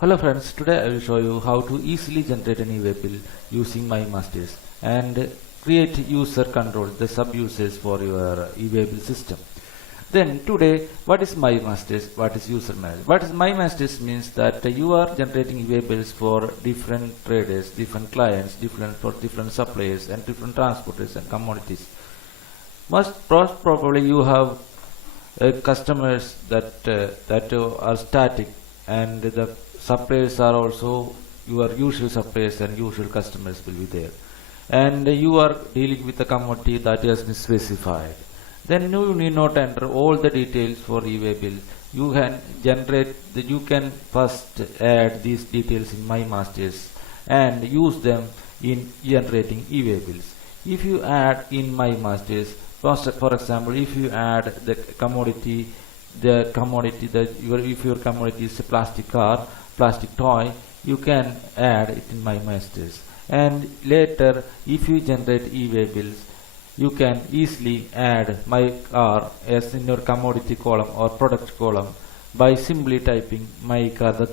Hello friends, today I will show you how to easily generate an e-way bill using MyMasters and create user control, the sub-users for your e-way bill system. Then today, what is MyMasters? What is user manager? What is MyMasters means that you are generating e-way bills for different traders, different clients, different suppliers and different transporters and commodities. Most probably you have customers that are static, and the suppliers are also your usual suppliers and usual customers will be there, and you are dealing with a commodity that has been specified. Then you need not enter all the details for e-way bill. You can first add these details in MyMasters and use them in generating e-way bills. If you add in MyMasters, for example, if you add the commodity, if your commodity is a plastic car, plastic toy, you can add it in MyMasters. And later, if you generate e-way bills, you can easily add my car as in your commodity column or product column by simply typing my car, the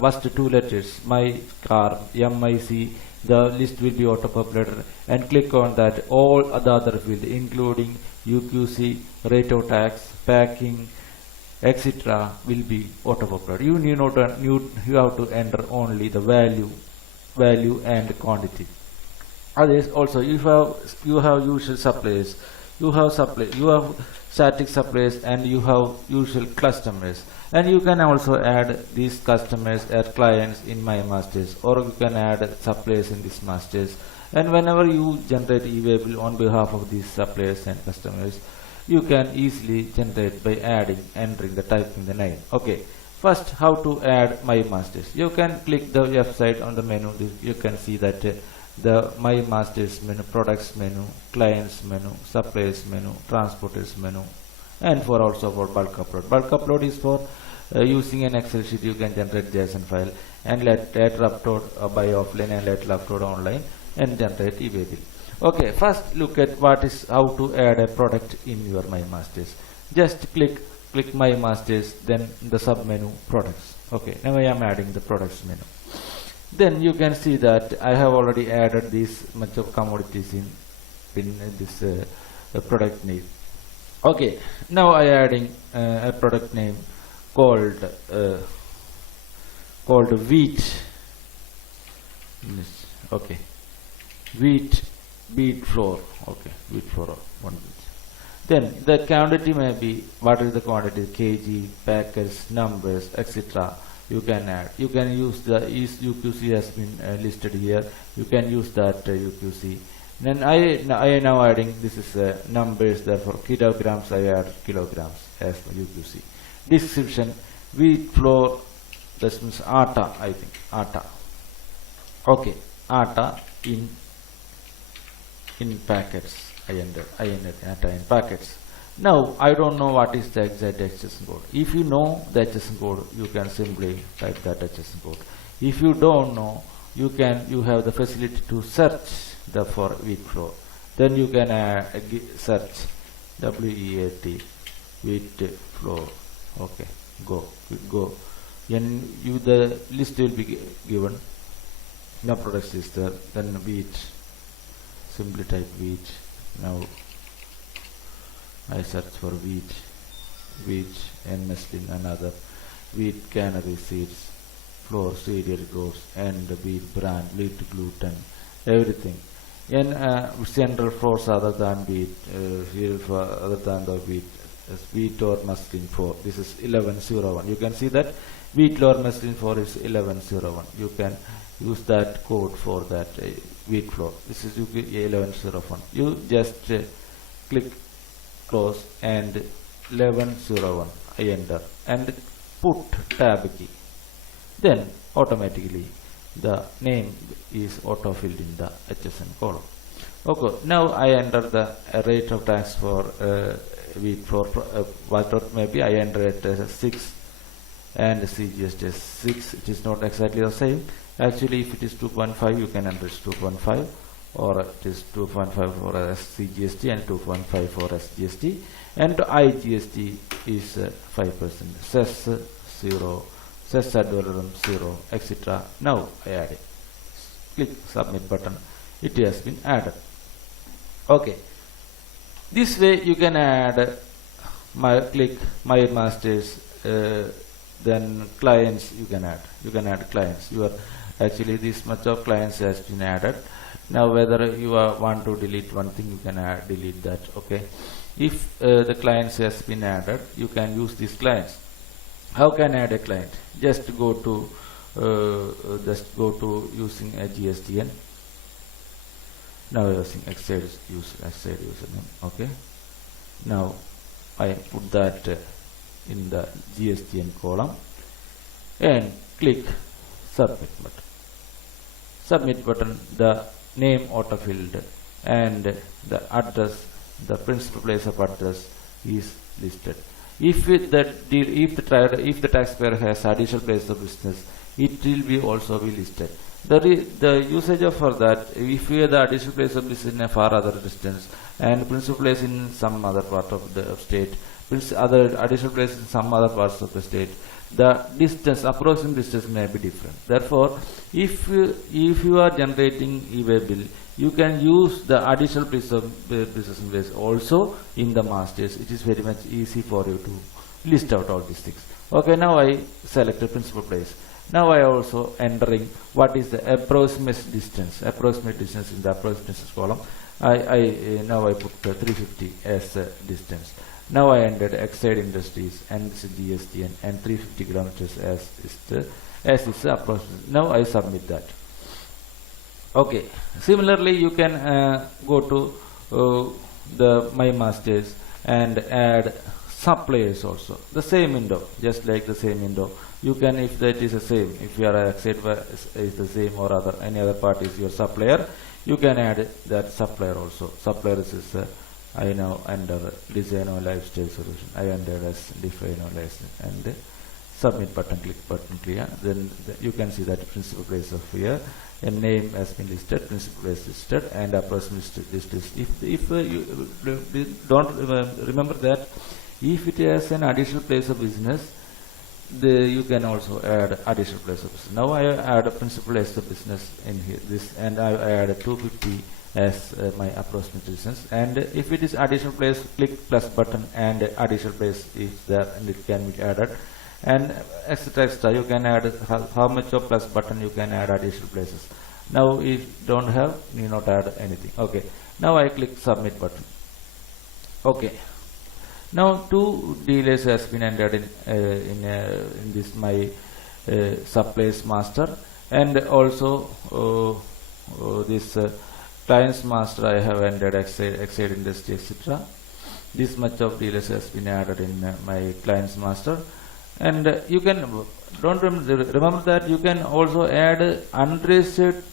first two letters, my car, MIC. The list will be auto-populated, and click on that. All the other fields including UQC, rate of tax, packing, etc. will be auto-populated. You have to enter only the value and quantity. Others also, you have usual suppliers, you have static suppliers, and you have usual customers, and you can also add these customers as clients in MyMasters, or you can add suppliers in this masters. And whenever you generate e-way bill on behalf of these suppliers and customers, you can easily generate by entering the name. Okay, first, how to add MyMasters? You can click the left side on the menu. You can see that the MyMasters menu, products menu, clients menu, suppliers menu, transporters menu, and also for bulk upload. Bulk upload is for using an Excel sheet. You can generate JSON file and later upload by offline and later upload online and generate e-way bill. Okay, first look at how to add a product in your MyMasters. Just click MyMasters, then the sub menu products. Okay, now I am adding the products menu. Then you can see that I have already added this much of commodities in this product name. Okay, now I am adding a product name called wheat. Okay, wheat flour. Okay, wheat flour, 1 wheat. Then the quantity may be, what is the quantity, kg, packets, numbers, etc. You can add. You can use the UQC has been listed here. You can use that UQC. Then I am now adding, this is numbers, therefore kilograms, I add kilograms as UQC. Description, wheat flour, this means atta, I think, atta. Okay, atta in packets. I enter atta in packets. Now I don't know what is the exact HSN code. If you know the HSN code, you can simply type that HSN code. If you don't know, you have the facility to search for wheat flour. Then you can search WEAT wheat flour. Okay, go. And the list will be given. No products is there. Then wheat. Simply type wheat. Now I search for wheat and muslin and other, wheat cannery seeds, flour, cereal groats, and wheat bran, wheat gluten, everything. And central flours other than wheat, other than the wheat or muslin flour. This is 1101. You can see that wheat flour muslin flour is 1101. You can use that code for that wheat flour. This is 1101. You just click close and 1101. I enter and put tab key. Then automatically the name is auto filled in the HSN column. Okay, now I enter the rate of tax for wheat flour. What maybe I enter it 6 and GST 6. It is not exactly the same. Actually, if it is 2.5, you can enter 2.5, or it is 2.5 for CGST and 2.5 for SGST, and IGST is 5%. CES 0, Set algorithm 0, etc. Now I add it. Click submit button. It has been added. Okay. This way you can add click my masters, then clients you can add. You can add clients. Actually this much of clients has been added. Now whether you want to delete one thing, you can delete that. Okay. If the clients has been added, you can use these clients. How can I add a client? Just go to using a GSTN. Now using Excel username. Okay. Now I put that in the GSTN column and click submit button. Submit button. The name autofilled and the address, the principal place of address is listed. If the taxpayer has additional place of business, it will be also be listed. The usage of for that, if you have the additional place of business in a far other distance and principal place in some other part of the state, other additional place in some other parts of the state, the distance, approximate distance may be different. Therefore, if you are generating e-way bill, you can use the additional piece of business base also in the masters. It is very much easy for you to list out all these things. Okay, now I select the principal place. Now I also entering what is the approximate distance in the approximate distance column. Now I put 350 as distance. Now I entered Exide Industries and this is GST and 350 kilometers as is the approximate. Now I submit that. Okay. Similarly, you can go to the My Masters and add suppliers also. The same window, just like the same window. You can, if that is the same, if your Exide is the same or any other part is your supplier, you can add that supplier also. Supplier is I now enter design or lifestyle solution. I entered as define or license and submit button, click button clear. Then you can see that principal place of here. A name has been listed, principal place listed, and approximate distance. If you don't remember that, if it has an additional place of business, you can also add additional place of business. Now I add a principal place of business in here, and I add 250 as my approximate distance. And if it is additional place, click plus button, and additional place is there, and it can be added. And etc. You can add how much of plus button you can add additional places. Now if don't have, you not add anything. Okay. Now I click submit button. Okay. Now two delays has been entered in this my supplies master, and also this clients master I have entered Exide Industry, etc. This much of delays has been added in my clients master. And you can remember that you can also add unregistered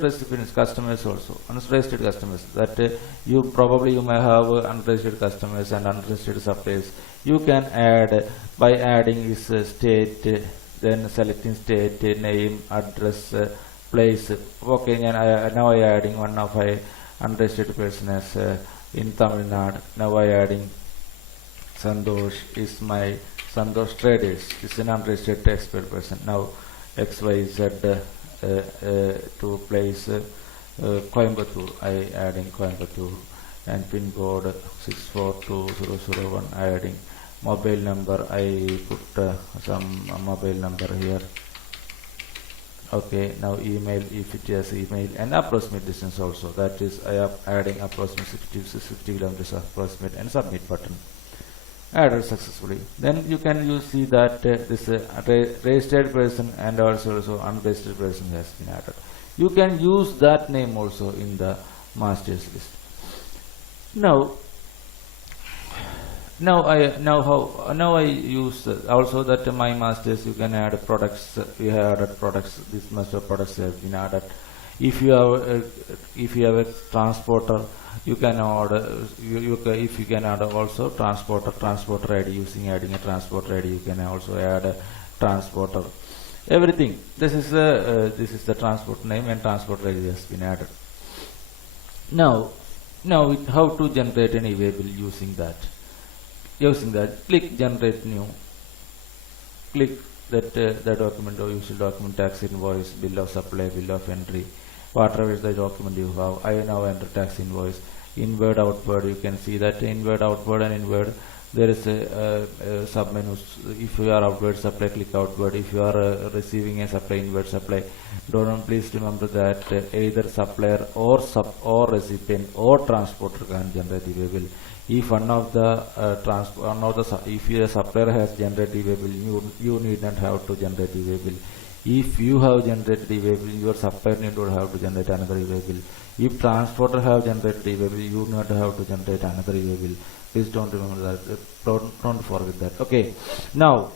recipients, customers also, unregistered customers. That you may have unregistered customers and unregistered suppliers. You can add by adding is state, then selecting state, name, address, place. Okay, and now I adding one of my unregistered person as in Tamil Nadu. Now I adding Sandosh is my Sandosh Traders is an unregistered taxpayer person. Now XYZ to place Coimbatore, I adding Coimbatore, and pin code 642001. I adding mobile number. I put some mobile number here. Okay, now email if it has email, and approximate distance also. That is, I am adding approximate 50 kilometers approximate, and submit button. Added successfully. Then you can see that this registered person and also unregistered person has been added. You can use that name also in the masters list. Now I use also that my masters. You can add products. We have added products. This master products have been added. If you have a transporter, you can order. If you can add also transporter ID. Using adding a transporter ID, you can also add a transporter. Everything. This is the transport name, and transporter ID has been added. Now how to generate an e-way bill using that? Click generate new. Click that the document or usual document, tax invoice, bill of supply, bill of entry, whatever is the document you have. I now enter tax invoice. Inward, outward, you can see that inward, outward, and inward. There is a sub-menu. If you are outward supply, click outward. If you are receiving a supply, inward supply. Please remember that either supplier or recipient or transporter can generate e-way bill. If one of the if your supplier has generated e-way bill, you need not have to generate e-way bill. If you have generated e-way bill, your supplier need not have to generate another e-way bill. If transporter have generated e-way bill, you not have to generate another e-way bill. Please don't remember that. Don't forget that. Okay. Now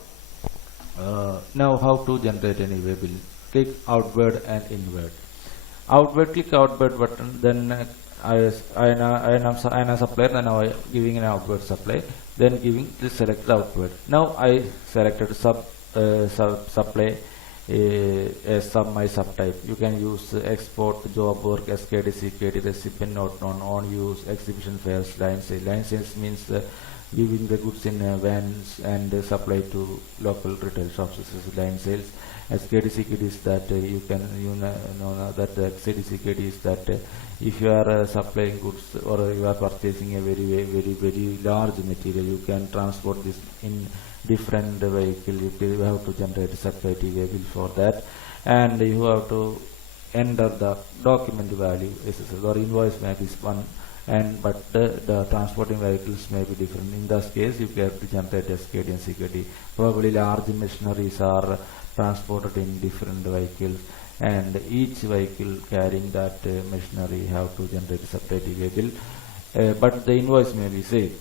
how to generate an e-way bill? Click outward and inward. Outward, click outward button. Then I am supplier. Then now I giving an outward supply. Then select the outward. Now I selected supply. My subtype. You can use export, job work, SKD, CKD, recipient not known, on use, exhibition fairs, line sales. Line sales means giving the goods in vans and supply to local retail shops. This is line sales. SKD, CKD is that you know that the SKD, CKD is that if you are supplying goods or you are purchasing a very large material, you can transport this in different vehicle. You have to generate a separate e-way bill for that, and you have to enter the document value. Or invoice may be one, but the transporting vehicles may be different. In this case, you have to generate SKD and CKD. Probably large machineries are transported in different vehicles, and each vehicle carrying that machinery have to generate a separate e-way bill, but the invoice may be same.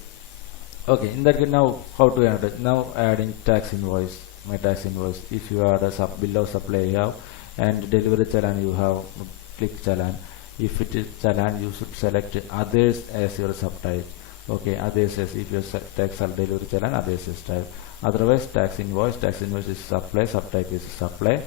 Okay, in that case, now how to add it? Now adding tax invoice, my tax invoice. If you add a bill of supply you have, and delivery challan you have, click challan. If it is challan, you should select others as your subtype. Okay, others as if your tax or delivery challan, others as type. Otherwise, tax invoice is supply, subtype is supply.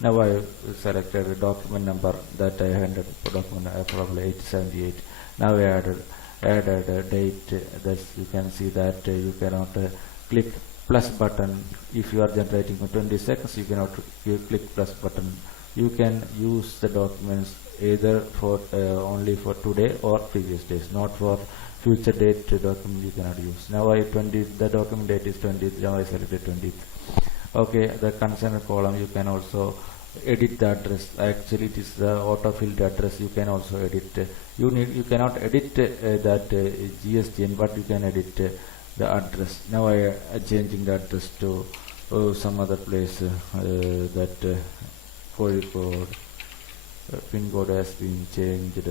Now I selected a document number that I handed document probably 878. Now I added a date. That you can see that you cannot click plus button. If you are generating for 20 seconds, you cannot click plus button. You can use the documents either for only for today or previous days, not for future date document you cannot use. Now the document date is 20th. Now I selected 20th. Okay, the concerned column you can also edit the address. Actually, it is the auto-filled address. You can also edit. You cannot edit that GST, but you can edit the address. Now I am changing the address to some other place that code pin code has been changed,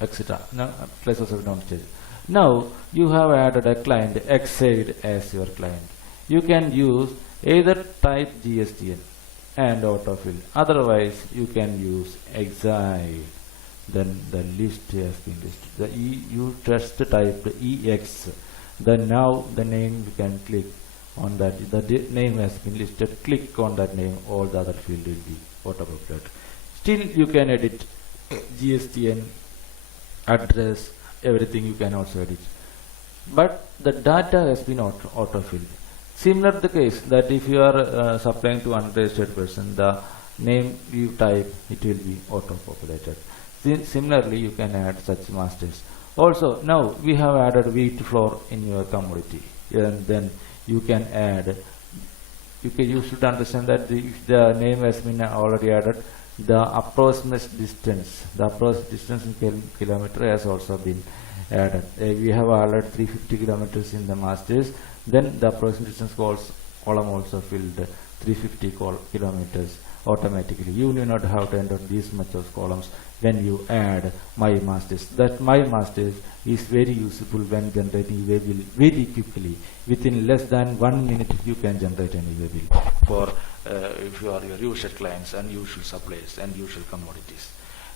etc. Now places have not changed. Now you have added a client Exide as your client. You can use either type GSTN and autofill. Otherwise, you can use Exide. Then the list has been listed. You just typed EX. Then now the name you can click on that. The name has been listed. Click on that name. All the other field will be auto-populated. Still, you can edit GSTN, address, everything you can also edit. But the data has been auto-filled. Similar the case that if you are supplying to unregistered person, the name you type, it will be auto-populated. Similarly, you can add such masters. Also, now we have added wheat flour in your commodity, and then you can add. You should understand that if the name has been already added, the approximate distance in kilometer has also been added. We have added 350 kilometers in the masters. Then the approximate distance column also filled 350 kilometers automatically. You do not have to enter these much of columns when you add my masters. That my masters is very useful when generating e-way bill very quickly. Within less than 1 minute, you can generate an e-way bill for if you are your usual clients and usual suppliers and usual commodities.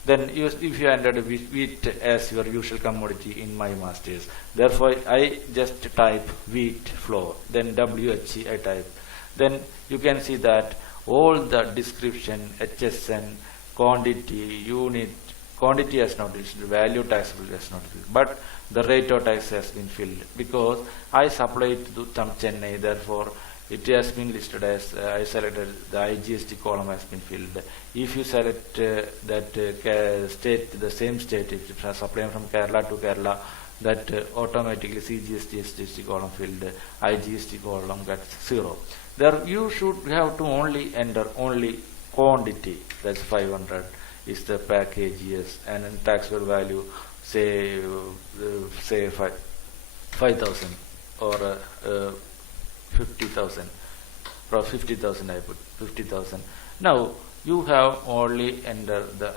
Then if you entered wheat as your usual commodity in my masters, therefore I just type wheat flour, then WHE I type. Then you can see that all the description, HSN, quantity, unit, quantity has not been filled, value taxable has not been filled, but the rate of tax has been filled because I supplied to some Chennai, therefore it has been listed as I selected the IGST column has been filled. If you select that state, the same state, if it is applying from Kerala to Kerala, that automatically CGST SGST column filled, IGST column gets 0. There you should have to only enter only quantity, that's 500 is the package, yes, and in taxable value say 5,000 or 50,000, or 50,000 I put 50,000. Now you have only enter the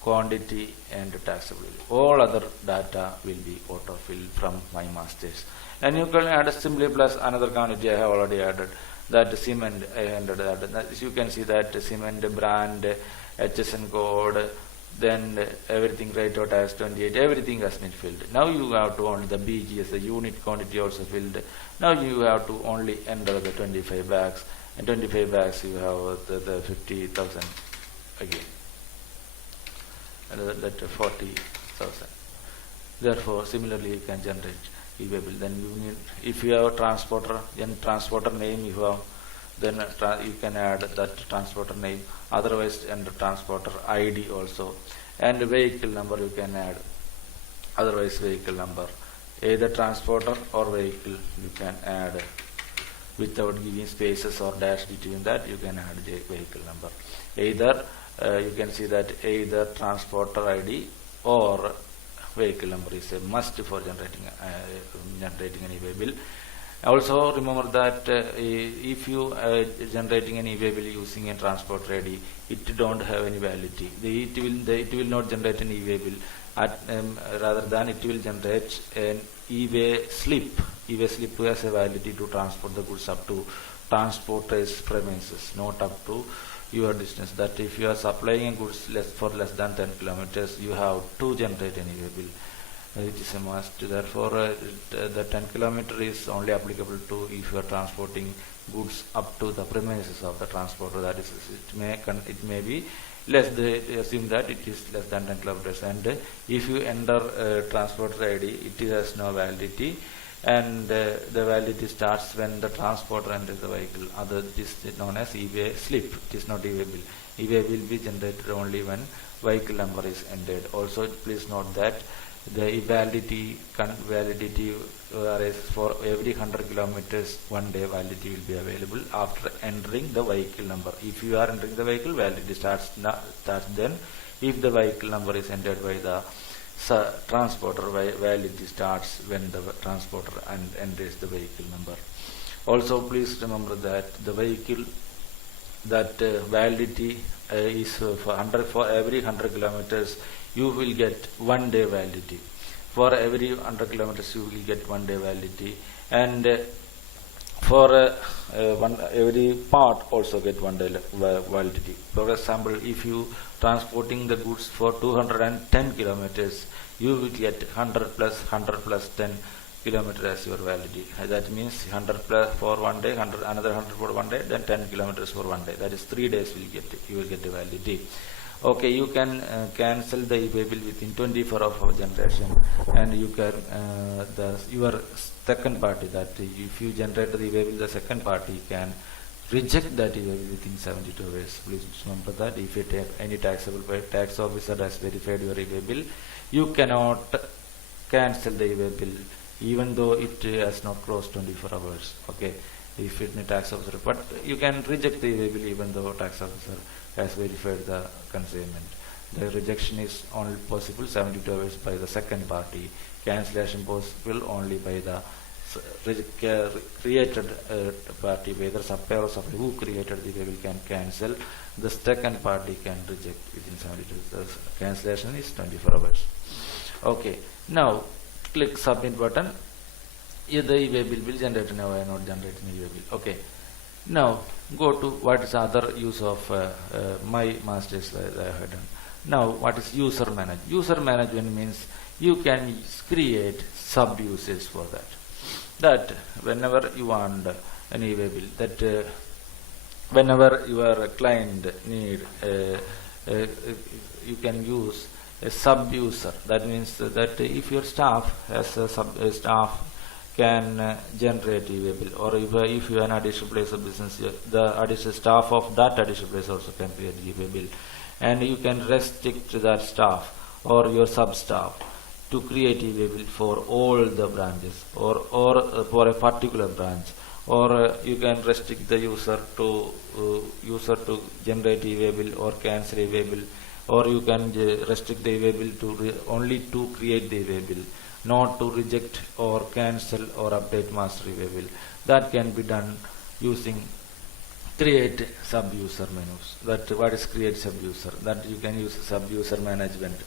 quantity and taxable value. All other data will be auto-filled from my masters. And you can add simply plus another quantity I have already added. That cement I entered that. You can see that cement brand, HSN code, then everything right out as 28, everything has been filled. Now you have to only the BGS, the unit quantity also filled. Now you have to only enter the 25 bags, and 25 bags you have the 50,000 again, and that 40,000. Therefore, similarly you can generate e-way bill. Then you need, if you have a transporter, then transporter name you have, then you can add that transporter name. Otherwise, enter transporter ID also, and vehicle number you can add. Otherwise, vehicle number, either transporter or vehicle you can add without giving spaces or dash between that. You can add the vehicle number. Either you can see that either transporter ID or vehicle number is a must for generating an e-way bill. Also remember that if you are generating an e-way bill using a transport ID, it don't have any validity. It will not generate an e-way bill. Rather than it will generate an e-way slip. E-way slip has a validity to transport the goods up to transporter's premises, not up to your distance. That if you are supplying goods for less than 10 kilometers, you have to generate an e-way bill. It is a must. Therefore, the 10 kilometer is only applicable to if you are transporting goods up to the premises of the transporter. That is, it may be less. They assume that it is less than 10 kilometers. And if you enter transporter ID, it has no validity, and the validity starts when the transporter enters the vehicle. It is known as e-way slip. It is not e-way bill. E-way will be generated only when vehicle number is entered. Also, please note that the validity is for every 100 kilometers 1 day validity will be available after entering the vehicle number. If you are entering the vehicle, validity starts then. If the vehicle number is entered by the transporter, validity starts when the transporter enters the vehicle number. Also, please remember that the vehicle validity is for every 100 kilometers you will get 1 day validity. For every 100 kilometers you will get 1 day validity, and for every part also get 1 day validity. For example, if you transporting the goods for 210 kilometers, you will get 100 plus 10 kilometers as your validity. That means 100 plus for 1 day, another 100 for 1 day, then 10 kilometers for 1 day. That is 3 days you will get the validity. Okay, you can cancel the e-way bill within 24 hours of generation, and you can your second party, that if you generate the e-way bill, the second party can reject that e-way bill within 72 hours. Please remember that if any tax officer has verified your e-way bill, you cannot cancel the e-way bill even though it has not closed 24 hours. Okay, if it is tax officer, but you can reject the e-way bill even though tax officer has verified the consignment. The rejection is only possible 72 hours by the second party. Cancellation possible only by the created party, whether supplier or supplier who created the e-way bill can cancel. The second party can reject within 72 hours. The cancellation is 24 hours. Okay, now click submit button. Here the e-way bill will generate. Now I am not generating e-way bill. Okay. Now go to what is other use of my masters that I have done. Now what is user management? User management means you can create sub uses for that. That whenever you want an e-way bill, that whenever your client need, you can use a sub user. That means that if your staff has a staff can generate e-way bill, or if you are an additional place of business, the additional staff of that additional place also can create e-way bill, and you can restrict that staff or your sub staff to create e-way bill for all the branches, or for a particular branch, or you can restrict the user to generate e-way bill or cancel e-way bill, or you can restrict the e-way bill to only to create the e-way bill, not to reject or cancel or update master e-way bill. That can be done using create sub-user menus. That what is create sub-user? That you can use sub-user management.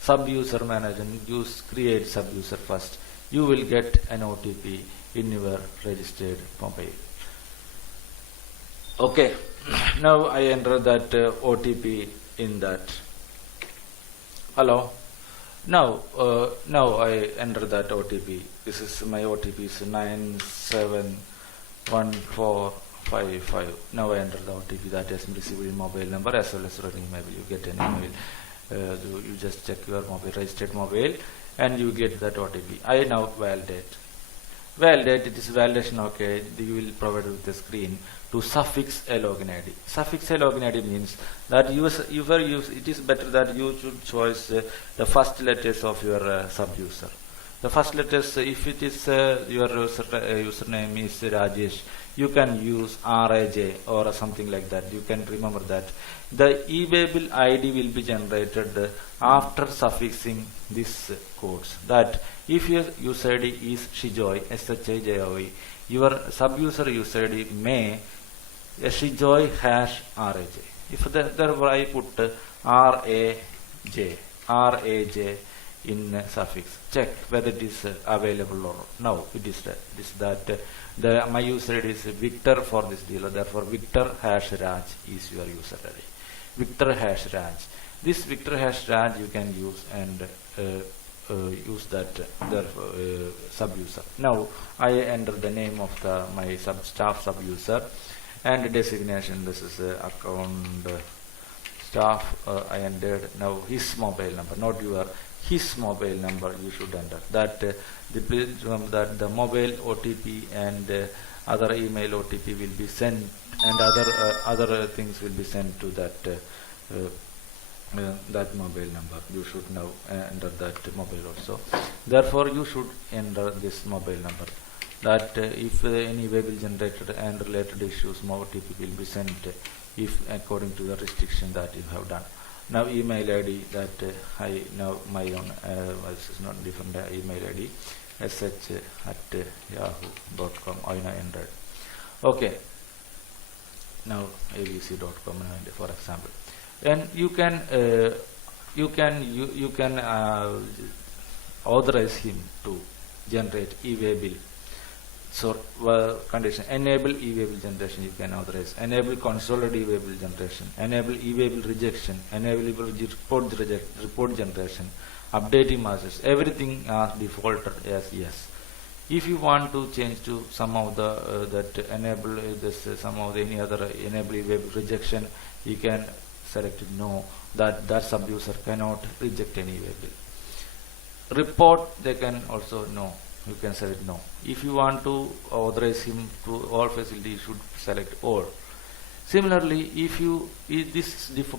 Sub-user management, use create sub-user first. You will get an OTP in your registered mobile. Okay, now I enter that OTP in that. Hello. Now I enter that OTP. This is my OTP is 971455. Now I enter the OTP that has been received in mobile number as well as running email. You get an email. You just check your mobile, registered mobile, and you get that OTP. I now validate. Validate, it is validation, okay. You will provide with the screen to suffix a login ID. Suffix a login ID means that it is better that you should choose the first letters of your sub-user. The first letters, if it is your username is Rajesh, you can use RAJ or something like that. You can remember that. The e-way bill ID will be generated after suffixing these codes. That if your user ID is Shijoy, SHIJOY, your sub-user user ID may Shijoy hash RAJ. If therefore I put RAJ in suffix, check whether it is available or no. It is that my user ID is Victor for this deal. Therefore, Victor hash Raj is your user ID. Victor hash Raj. This Victor hash Raj you can use and use that sub-user. Now I enter the name of my staff sub-user and designation. This is account staff. I entered now his mobile number, not your. His mobile number you should enter. That please remember that the mobile OTP and other email OTP will be sent, and other things will be sent to that that mobile number. You should now enter that mobile also. Therefore, you should enter this mobile number. That if any way will generated and related issues, more OTP will be sent if according to the restriction that you have done. Now email ID that I now my own this is not different email ID sh@yahoo.com I now entered. Okay. Now abc.com for example, and you can authorize him to generate e-way bill. So condition, enable e-way bill generation, you can authorize, enable consolidated e-way bill generation, enable e-way bill rejection, enable report generation, updating masters, everything are defaulted as yes. If you want to change to some of the that enable this some of the any other enable e-way bill rejection, you can select no, that sub-user cannot reject any e-way bill. Report, they can also no. You can select no. If you want to authorize him to all facilities, you should select all. Similarly,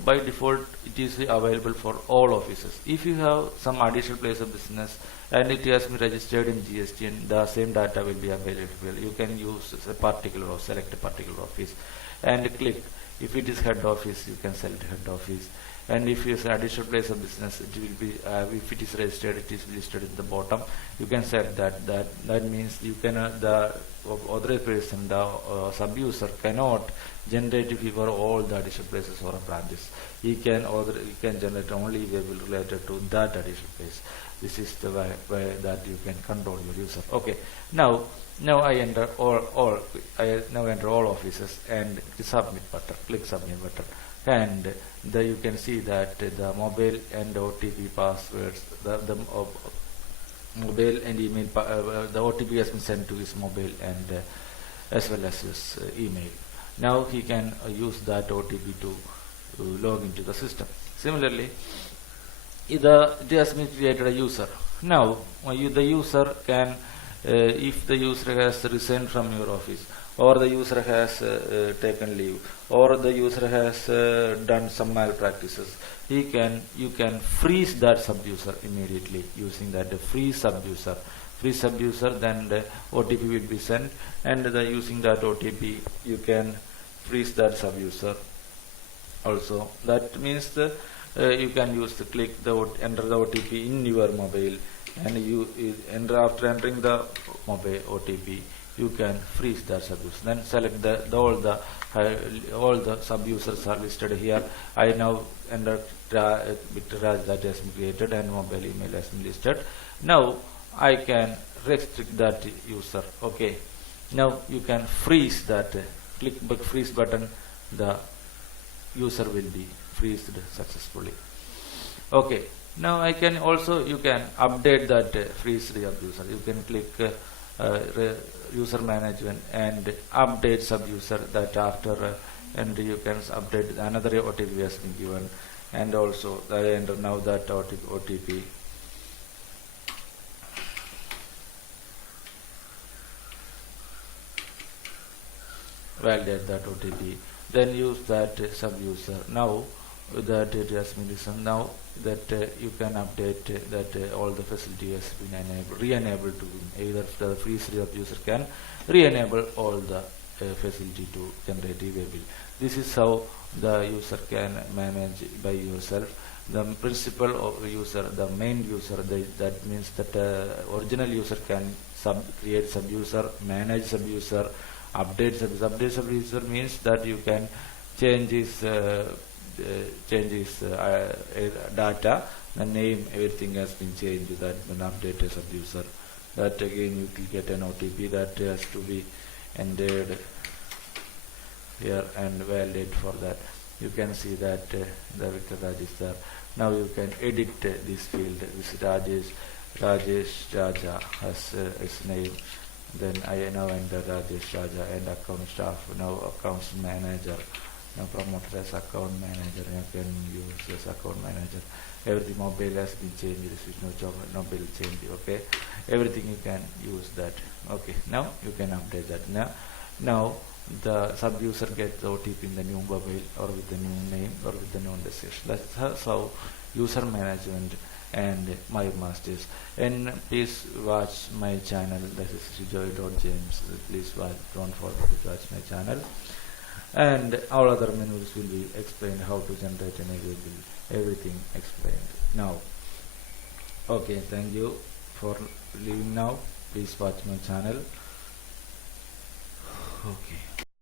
by default it is available for all offices. If you have some additional place of business and it has been registered in GST, and the same data will be available, you can use a particular or select a particular office and click. If it is head office, you can select head office. And if it is an additional place of business, it will be if it is registered, it is listed at the bottom. You can set that. That means you can the authorized person, the sub-user cannot generate for all the additional places or branches. He can generate only variable related to that additional place. This is the way that you can control your user. Okay. Now I enter all offices and submit button. Click submit button. And you can see that the mobile and OTP passwords, the mobile and email, the OTP has been sent to his mobile and as well as his email. Now he can use that OTP to log into the system. Similarly, it has been created a user. Now the user can if the user has resigned from your office, or the user has taken leave, or the user has done some malpractices, you can freeze that sub-user immediately using that freeze sub-user. Freeze sub-user, then the OTP will be sent, and using that OTP you can freeze that sub-user also. That means you can use the enter the OTP in your mobile, and after entering the mobile OTP, you can freeze that sub-user. Then select all the sub-users are listed here. I now enter Bitraj that has been created, and mobile email has been listed. Now I can restrict that user. Okay. Now you can freeze that. Click the freeze button. The user will be freezed successfully. Okay. Now you can update that freeze user. You can click user management and update sub-user, that after and you can update another OTP has been given, and also I enter now that OTP. Validate that OTP, then use that sub-user. Now that it has been listened, now that you can update that all the facility has been re-enabled to either the freeze sub-user can re-enable all the facility to generate e-way bill. This is how the user can manage by yourself. The principal of user, the main user, that means that original user can create sub-user, manage sub-user, update sub-user means that you can change his data, the name, everything has been changed, that when updated sub-user. That again you will get an OTP that has to be entered here and validate for that. You can see that the Victor Raj is there. Now you can edit this field. This Rajesh Raja has his name. Then I now enter Rajesh Raja and account staff. Now accounts manager. Now promoted as account manager. You can use this account manager. Everything mobile has been changed. This is no job, no bill change. Okay, everything you can use that. Okay, now you can update that. Now the sub-user gets the OTP in the new mobile, or with the new name, or with the new destination. That's how user management and my masters. And please watch my channel. This is Joy.James. Please watch. Don't forget to watch my channel. And all other menus will be explained, how to generate an e-way bill, everything explained now. Okay, thank you for leaving now. Please watch my channel. Okay.